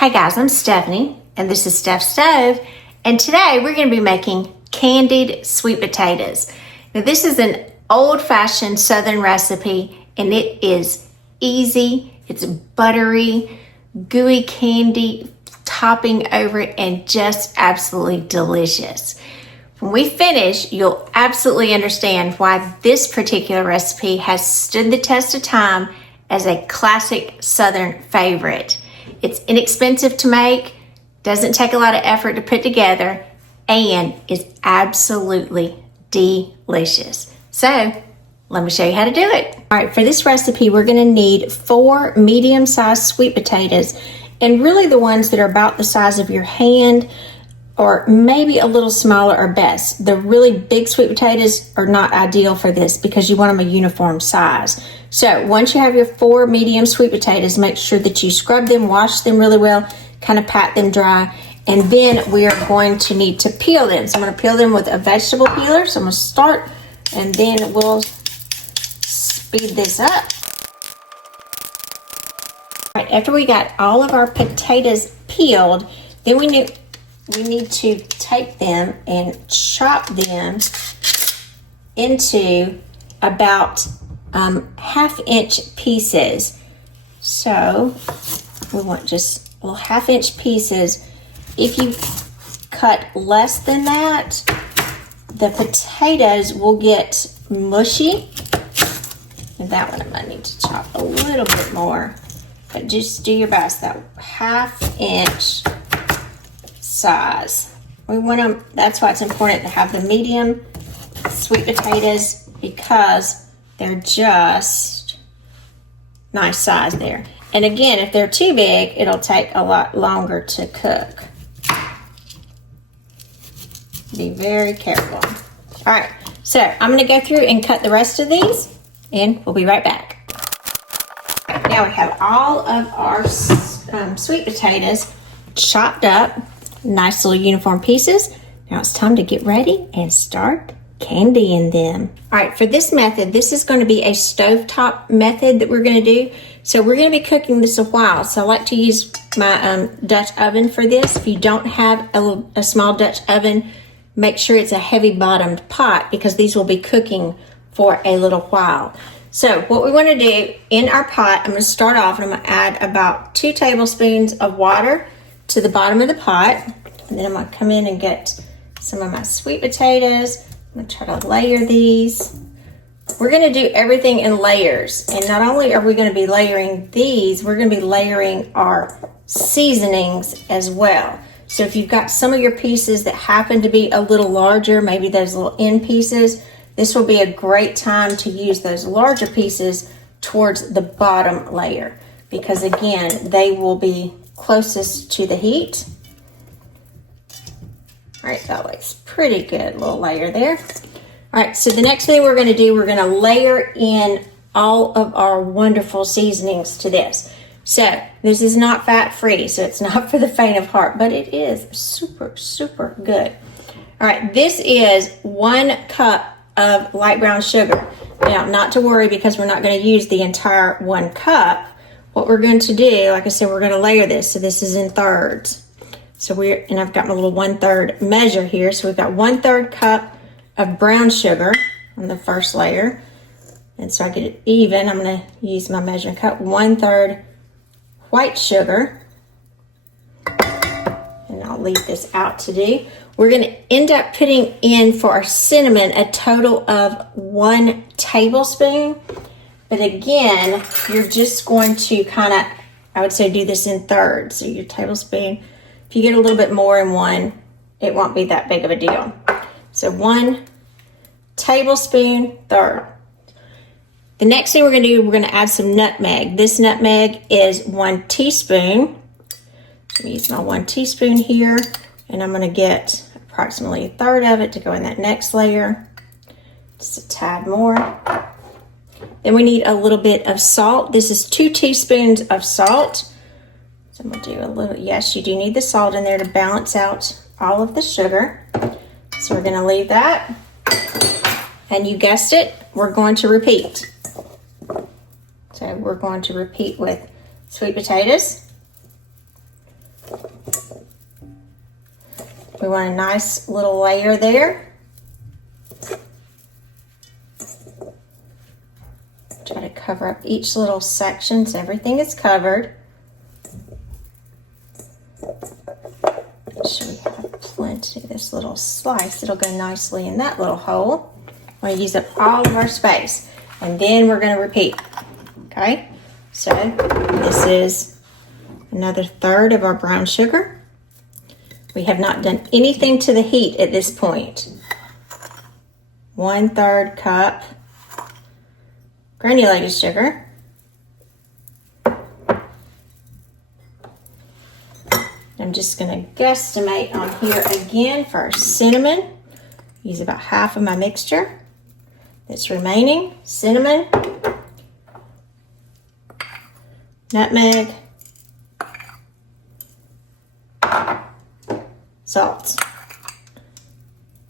Hi guys, I'm Stephanie and this is Steph Stove, and today we're going to be making candied sweet potatoes. Now this is an old-fashioned Southern recipe and it is easy. It's buttery, gooey candy topping over it and just absolutely delicious. When we finish, you'll absolutely understand why this particular recipe has stood the test of time as a classic Southern favorite. It's inexpensive to make, doesn't take a lot of effort to put together, and is absolutely delicious. So, let me show you how to do it. All right, for this recipe, we're gonna need 4 medium-sized sweet potatoes, and really the ones that are about the size of your hand, or maybe a little smaller are best. The really big sweet potatoes are not ideal for this because you want them a uniform size. So once you have your 4 medium sweet potatoes, make sure that you scrub them, wash them really well, kind of pat them dry, and then we are going to need to peel them. So I'm going to peel them with a vegetable peeler. So I'm going to start, and then we'll speed this up. All right, after we got all of our potatoes peeled, then we need to take them and chop them into about 1/2-inch pieces. So we want just little 1/2-inch pieces. If you cut less than that, the potatoes will get mushy. And that one I might need to chop a little bit more, but just do your best. That 1/2-inch size. We want them, that's why it's important to have the medium sweet potatoes, because they're just nice size there. And again, if they're too big, it'll take a lot longer to cook. Be very careful. All right, so I'm gonna go through and cut the rest of these, and we'll be right back. Now we have all of our sweet potatoes chopped up, nice little uniform pieces. Now it's time to get ready and start candying them. All right, for this method, this is going to be a stovetop method that we're going to do. So we're going to be cooking this a while. So I like to use my Dutch oven for this. If you don't have a small Dutch oven, make sure it's a heavy bottomed pot, because these will be cooking for a little while. So what we want to do in our pot, I'm going to start off and I'm going to add about 2 tablespoons of water to the bottom of the pot. And then I'm going to come in and get some of my sweet potatoes. I'm going to try to layer these. We're going to do everything in layers. And not only are we going to be layering these, we're going to be layering our seasonings as well. So if you've got some of your pieces that happen to be a little larger, maybe those little end pieces, this will be a great time to use those larger pieces towards the bottom layer, because again, they will be closest to the heat. All right, that looks pretty good, little layer there. All right, so the next thing we're gonna do, we're gonna layer in all of our wonderful seasonings to this. So this is not fat-free, so it's not for the faint of heart, but it is super, super good. All right, this is 1 cup of light brown sugar. Now, not to worry, because we're not gonna use the entire 1 cup. What we're going to do, like I said, we're gonna layer this. So this is in thirds. So and I've got my little 1/3 measure here. So we've got 1/3 cup of brown sugar on the first layer. And so I get it even, I'm gonna use my measuring cup. 1/3 white sugar. And I'll leave this out to do. We're gonna end up putting in for our cinnamon a total of 1 tablespoon. But again, you're just going to kind of, I would say, do this in thirds. So your tablespoon, if you get a little bit more in one, it won't be that big of a deal. So 1 tablespoon, third. The next thing we're gonna do, we're gonna add some nutmeg. This nutmeg is 1 teaspoon. I'm gonna use my 1 teaspoon here, and I'm gonna get approximately 1/3 of it to go in that next layer. Just a tad more. Then we need a little bit of salt. This is 2 teaspoons of salt. So I'm gonna do a little, yes, you do need the salt in there to balance out all of the sugar. So we're gonna leave that. And you guessed it, we're going to repeat. So we're going to repeat with sweet potatoes, We want a nice little layer there. Try to cover up each little section so everything is covered. Make sure we have plenty of this little slice. It'll go nicely in that little hole. We're going to use up all of our space. And then we're going to repeat. Okay? So this is another third of our brown sugar. We have not done anything to the heat at this point. 1/3 cup granulated sugar. I'm just going to guesstimate on here again for our cinnamon. Use about half of my mixture that's remaining. Cinnamon, nutmeg, salt.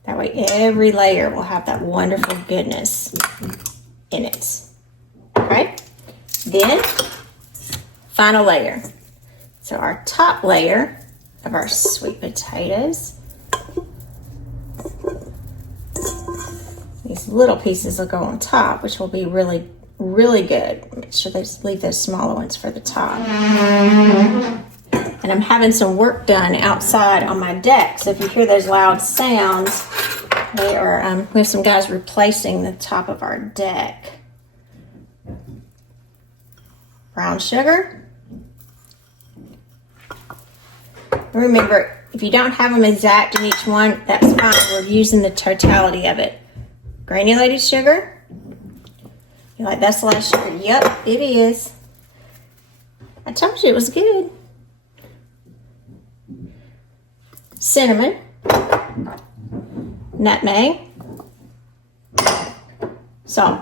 That way every layer will have that wonderful goodness in it. Okay? Then, final layer. So our top layer of our sweet potatoes. These little pieces will go on top, which will be really, really good. Make sure they leave those smaller ones for the top. And I'm having some work done outside on my deck. So if you hear those loud sounds, they are, we have some guys replacing the top of our deck. Brown sugar. Remember, if you don't have them exact in each one, that's fine. We're using the totality of it. Granulated sugar. You're like, that's a lot of sugar. Yep, it is. I told you it was good. Cinnamon. Nutmeg. Salt.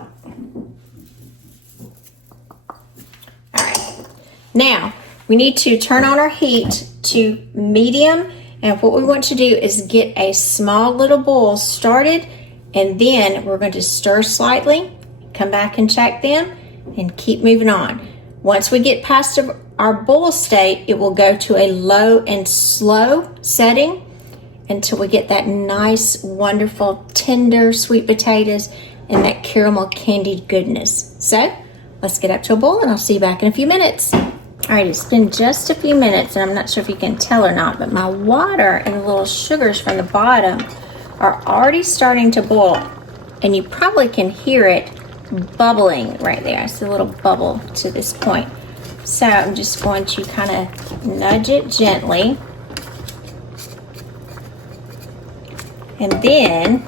Alright. Now, we need to turn on our heat to medium, and what we want to do is get a small little boil started, and then we're going to stir slightly, come back and check them, and keep moving on. Once we get past our boil state, it will go to a low and slow setting until we get that nice, wonderful, tender sweet potatoes and that caramel candied goodness. So let's get up to a boil, and I'll see you back in a few minutes. All right, it's been just a few minutes, and I'm not sure if you can tell or not, but my water and the little sugars from the bottom are already starting to boil, and you probably can hear it bubbling right there. I see a little bubble to this point. So I'm just going to kind of nudge it gently. And then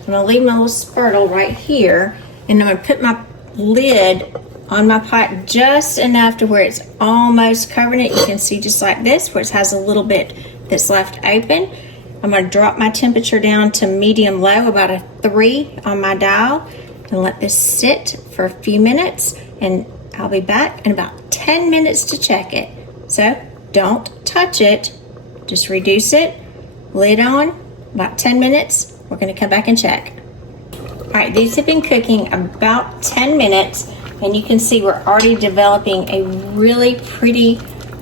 I'm going to leave my little spurtle right here, and I'm going to put my lid on my pot just enough to where it's almost covering it. You can see just like this, where it has a little bit that's left open. I'm going to drop my temperature down to medium low, about a 3 on my dial, and let this sit for a few minutes, and I'll be back in about 10 minutes to check it. So don't touch it, just reduce it, lid on, about 10 minutes. We're going to come back and check. All right, these have been cooking about 10 minutes, and you can see we're already developing a really pretty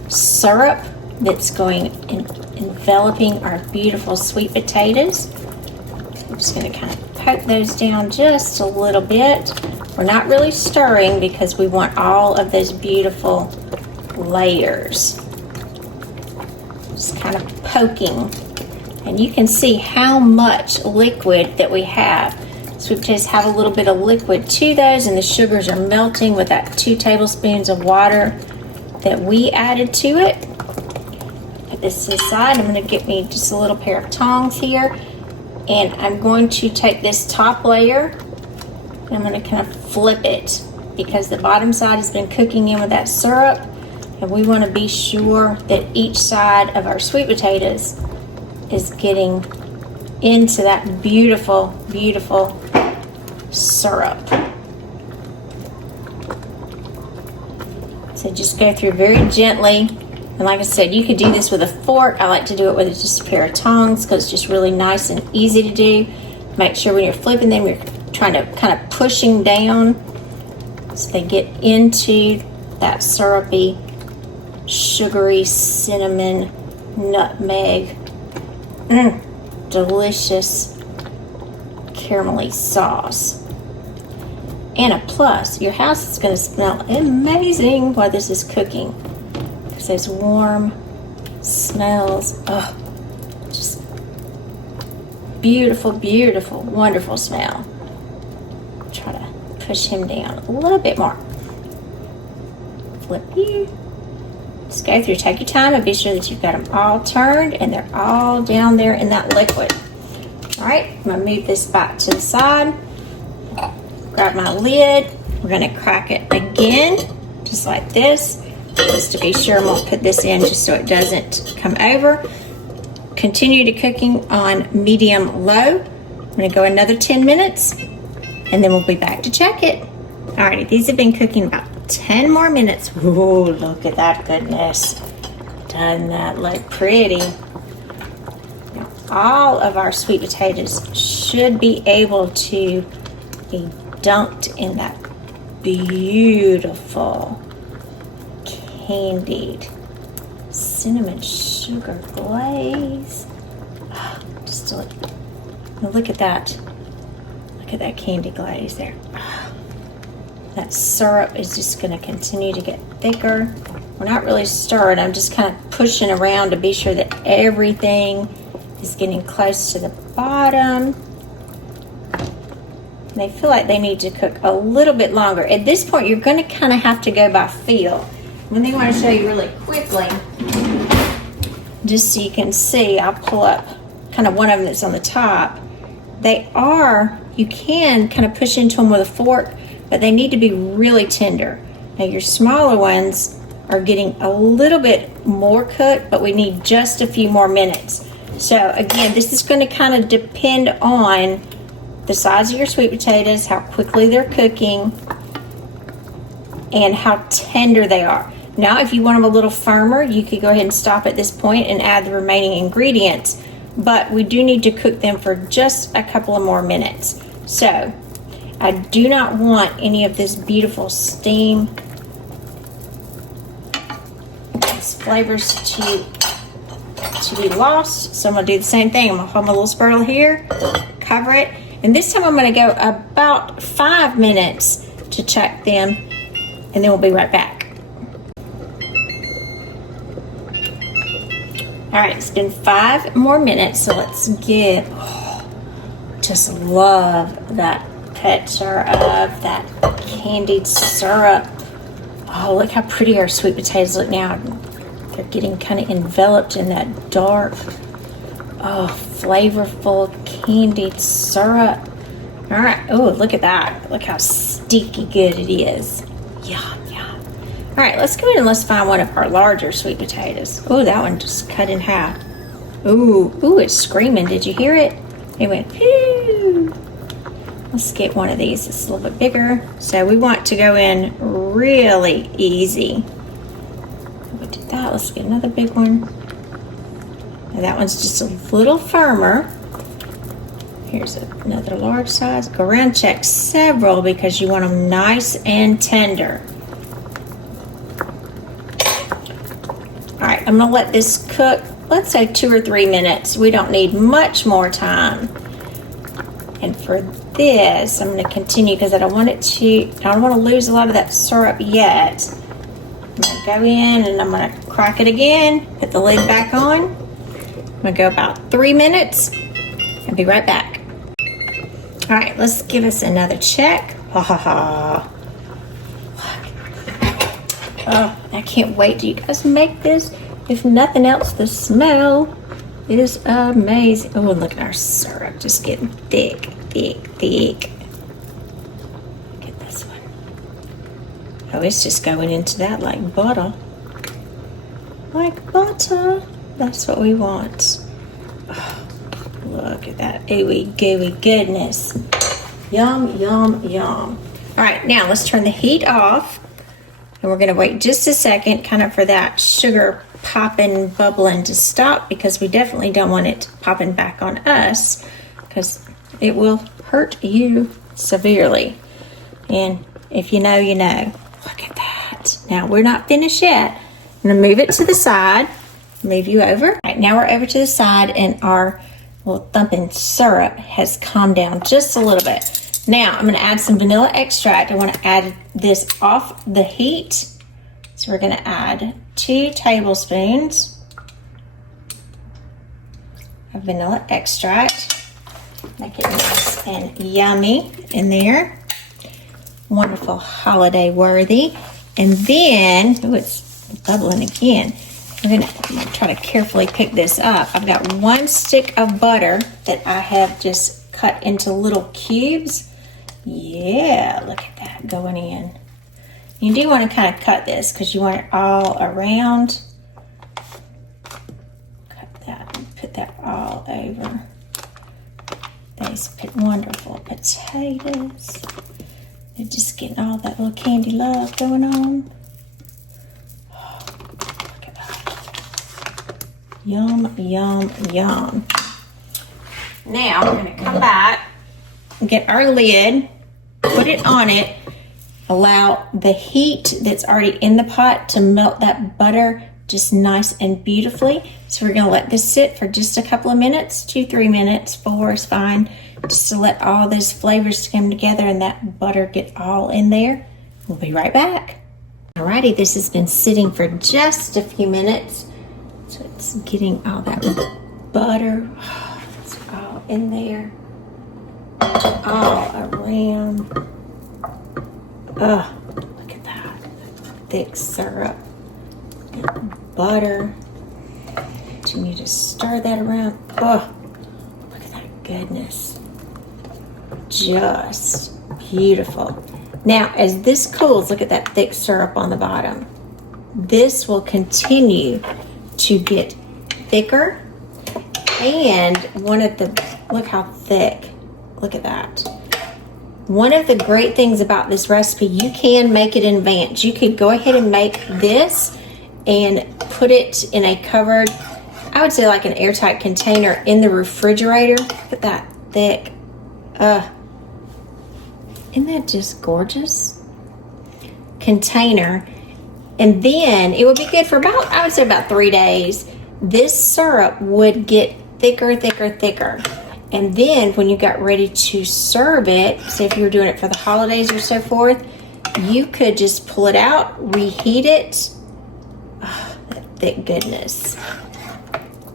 syrup that's going and enveloping our beautiful sweet potatoes. I'm just going to kind of poke those down just a little bit. We're not really stirring because we want all of those beautiful layers. Just kind of poking. And you can see how much liquid that we have. Sweet potatoes have a little bit of liquid to those, and the sugars are melting with that 2 tablespoons of water that we added to it. Put this to the side. I'm going to get me just a little pair of tongs here, and I'm going to take this top layer and I'm going to kind of flip it, because the bottom side has been cooking in with that syrup, and we want to be sure that each side of our sweet potatoes is getting into that beautiful, beautiful syrup. So just go through very gently. And like I said, you could do this with a fork. I like to do it with just a pair of tongs because it's just really nice and easy to do. Make sure when you're flipping them, you're trying to kind of pushing down so they get into that syrupy, sugary, cinnamon, nutmeg delicious caramelly sauce. And a plus, your house is going to smell amazing while this is cooking. Because those warm smells, oh, just beautiful, beautiful, wonderful smell. Try to push him down a little bit more. Flip you. Just go through, take your time, and be sure that you've got them all turned and they're all down there in that liquid. All right, I'm gonna move this back to the side. Grab my lid. We're gonna crack it again, just like this, just to be sure. I'm gonna put this in just so it doesn't come over. Continue to cooking on medium-low. I'm gonna go another 10 minutes, and then we'll be back to check it. All right, these have been cooking about 10 more minutes. Ooh, look at that goodness. Doesn't that look pretty? Now, all of our sweet potatoes should be able to be dunked in that beautiful candied cinnamon sugar glaze. Oh, just look at that. Look at that candy glaze there. Oh, that syrup is just going to continue to get thicker. We're not really stirring. I'm just kind of pushing around to be sure that everything is getting close to the bottom. And they feel like they need to cook a little bit longer. At this point, you're going to kind of have to go by feel. One thing I want to show you really quickly, just so you can see, I'll pull up kind of one of them that's on the top. You can kind of push into them with a fork, but they need to be really tender. Now your smaller ones are getting a little bit more cooked, but we need just a few more minutes. So again, this is going to kind of depend on the size of your sweet potatoes, how quickly they're cooking, and how tender they are. Now, if you want them a little firmer, you could go ahead and stop at this point and add the remaining ingredients, but we do need to cook them for just a couple of more minutes. So, I do not want any of this beautiful steam, these flavors to be lost. So I'm gonna do the same thing. I'm gonna hold my little spurtle here, cover it, and this time I'm gonna go about 5 minutes to check them, and then we'll be right back. All right, it's been 5 more minutes, so let's get, just love that texture of that candied syrup. Oh, look how pretty our sweet potatoes look now. They're getting kind of enveloped in that dark, flavorful candied syrup. All right, oh, look at that. Look how sticky good it is. Yum, yum. All right, let's go in and let's find one of our larger sweet potatoes. Oh, that one just cut in half. Ooh, it's screaming. Did you hear it? It went, phew. Let's get one of these. It's a little bit bigger. So we want to go in really easy. We did that. Let's get another big one. And that one's just a little firmer. Here's another large size. Go around, check several because you want them nice and tender. All right, I'm gonna let this cook, let's say 2 or 3 minutes. We don't need much more time. And for this, I'm gonna continue because I don't want to lose a lot of that syrup yet. I'm gonna go in and I'm gonna crack it again, put the lid back on. I'm gonna go about 3 minutes and be right back. All right, let's give us another check. Ha ha ha. Oh, I can't wait till you guys make this. If nothing else, the smell is amazing. Oh, and look at our syrup just getting thick, thick, thick. Look at this one. Oh, it's just going into that like butter. Like butter. That's what we want. Oh, look at that ooey gooey goodness. Yum, yum, yum. All right, now let's turn the heat off. And we're going to wait just a second kind of for that sugar popping, bubbling to stop because we definitely don't want it popping back on us because it will hurt you severely. And if you know, you know. Look at that. Now, we're not finished yet. I'm going to move it to the side move you over. All right, now we're over to the side and our little thumping syrup has calmed down just a little bit. Now I'm gonna add some vanilla extract. I wanna add this off the heat. So we're gonna add 2 tablespoons of vanilla extract. Make it nice and yummy in there. Wonderful, holiday worthy. And then, oh, it's bubbling again. I'm gonna try to carefully pick this up. I've got 1 stick of butter that I have just cut into little cubes. Yeah, look at that going in. You do want to kind of cut this because you want it all around. Cut that and put that all over. These wonderful potatoes. They're just getting all that little candy love going on. Oh, look at that. Yum, yum, yum. Now we're going to come back and get our lid, put it on it, allow the heat that's already in the pot to melt that butter just nice and beautifully. So we're going to let this sit for just a couple of minutes, 2-3 minutes, 4 is fine, just to let all those flavors come together and that butter get all in there. We'll be right back. Alrighty, this has been sitting for just a few minutes. So it's getting all that butter, it's all in there, all around. Oh, look at that thick syrup and butter. Continue to stir that around. Oh, look at that goodness. Just beautiful. Now, as this cools, look at that thick syrup on the bottom. This will continue to get thicker. And one of the, look how thick. Look at that. One of the great things about this recipe, you can make it in advance. You could go ahead and make this and put it in a covered, I would say like an airtight container in the refrigerator. Look at that thick. Isn't that just gorgeous? Container. And then it would be good for about, I would say about 3 days. This syrup would get thicker, thicker, thicker. And then when you got ready to serve it, say if you were doing it for the holidays or so forth, you could just pull it out, reheat it. Oh, that thick goodness.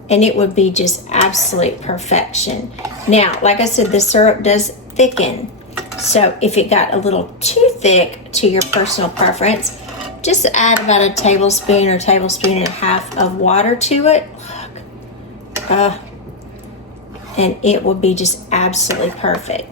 And it would be just absolute perfection. Now, like I said, the syrup does thicken. So if it got a little too thick to your personal preference, just add about a tablespoon or tablespoon and a half of water to it. Look. And it will be just absolutely perfect.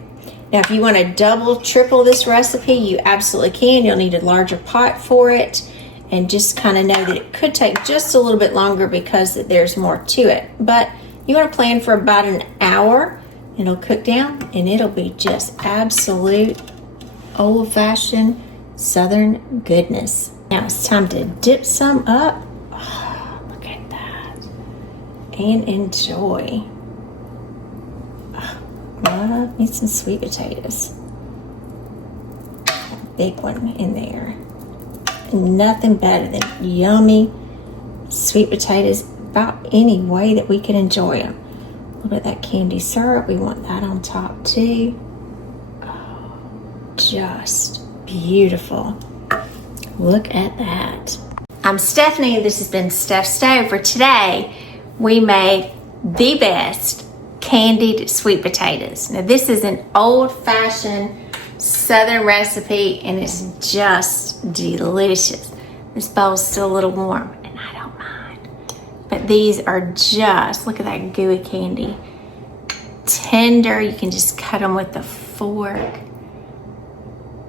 Now, if you want to double, triple this recipe, you absolutely can. You'll need a larger pot for it, and just kind of know that it could take just a little bit longer because there's more to it. But you want to plan for about an hour. It'll cook down, and it'll be just absolute old-fashioned Southern goodness. Now it's time to dip some up. Oh, look at that. And enjoy. Love me some sweet potatoes. A big one in there. Nothing better than yummy sweet potatoes about any way that we can enjoy them. A little bit of that candy syrup. We want that on top too. Oh, just beautiful. Look at that. I'm Stephanie and this has been Steph's Stove. For today, we made the best candied sweet potatoes. Now this is an old-fashioned Southern recipe and it's just delicious. This bowl's still a little warm and I don't mind. But these are just, look at that gooey candy. Tender, you can just cut them with a fork.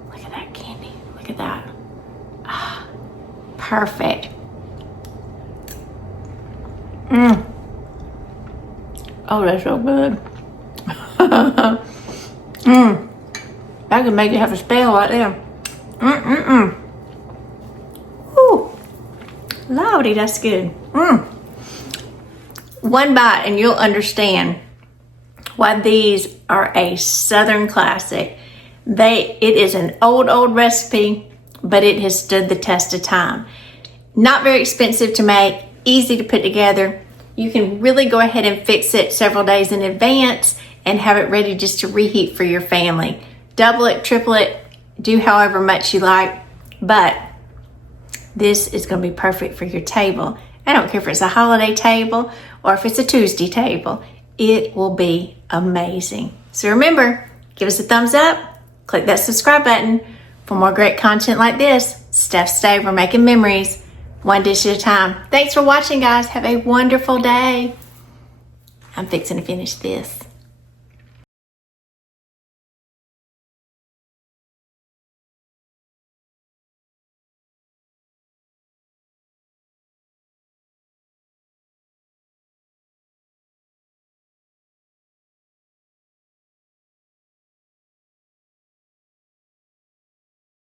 Look at that candy, look at that. Ah, perfect. Oh, that's so good. I can make you have a spell right there. Ooh, Lordy, that's good. One bite and you'll understand why these are a Southern classic. It is an old recipe, but it has stood the test of time. Not very expensive to make, easy to put together. You can really go ahead and fix it several days in advance and have it ready just to reheat for your family. Double it, triple it, do however much you like, but this is going to be perfect for your table. I don't care if it's a holiday table or if it's a Tuesday table. It will be amazing. So remember, give us a thumbs up, click that subscribe button for more great content like this. Steph's Day, we're making memories, one dish at a time. Thanks for watching, guys. Have a wonderful day. I'm fixing to finish this.